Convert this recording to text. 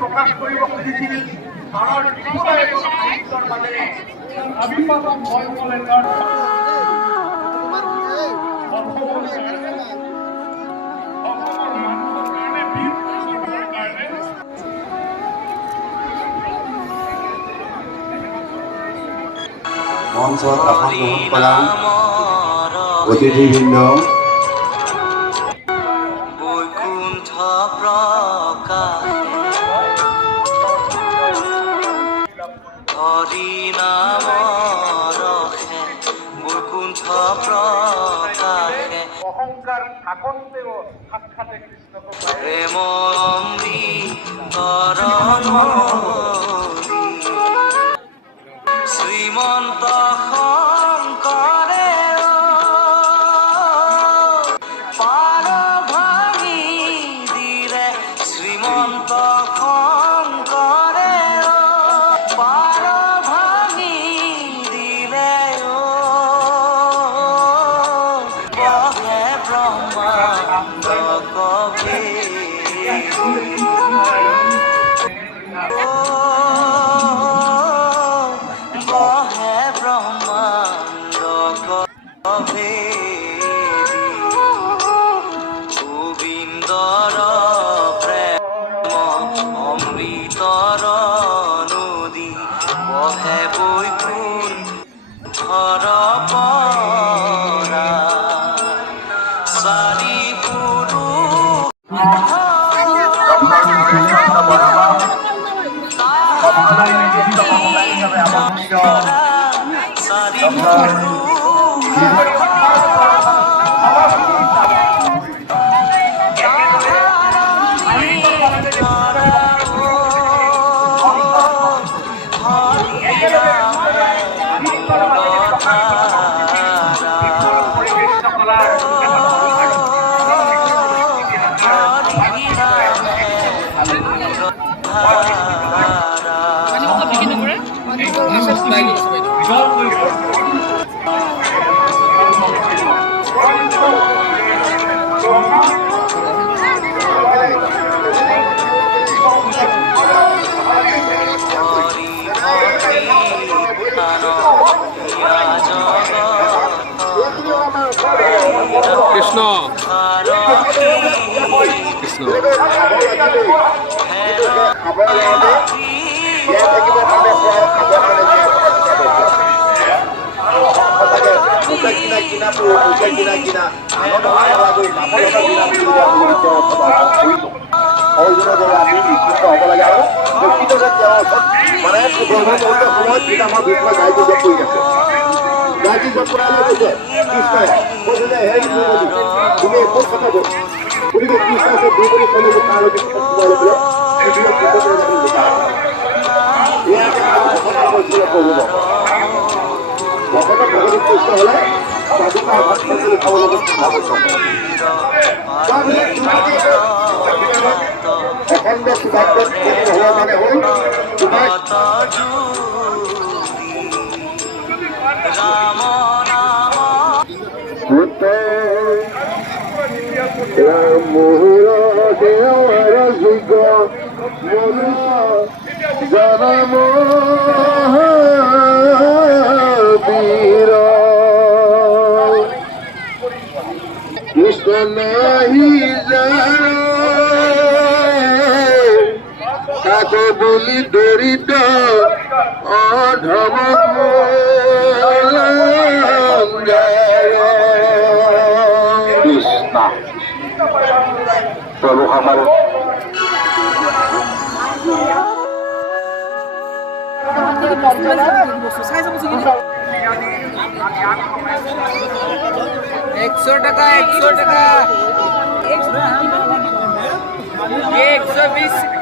প্ৰকাশ কৰিব খুজিছিল আবিৰ্ভাৱ ভয় কৰে মঞ্চত আসন গ্ৰহণ কৰা অতিথিবৃন্দ, অহংকার থাকতেও সাক্ষাতে কৃষ্ণকে প্রেম শ্রীমন্ত শঙ্করে পার ভাঙি দিলে শ্রীমন্ত শঙ্করে পার ভাঙি দিলে বহে ব্রহ্মাণ্ড কবি বহে ব্রহ্মাণ্ড কবি গোবিন্দর প্রেম অমৃতর নদী বহে বৈকুণ্ঠৰ পৰা চাৰি কৃষ্ণ কৃষ্ণ গাড়ী জব কৰালে কৈছে কৃষ্ণই কৈছে হেৰি তুমি ক'ত কথা কৈছ গতিকে কৃষ্ণকে দুই কৰি চলিব তাৰলৈকে সোমাই লৈ ভকত ভগৱতী কৃষ্ণ হ'লে সাধুকা ভাত খাবলৈ অখণ্ড সুভাগ্য হোৱা মানে হ'ল তোমাৰ মোহৰ দেৱৰ যোগ্য জনম বীৰ কৃষ্ণ নাহি তাক বুলি দৰিদ্ৰ অধম প্ৰভু আমাৰ একশো টাকা 120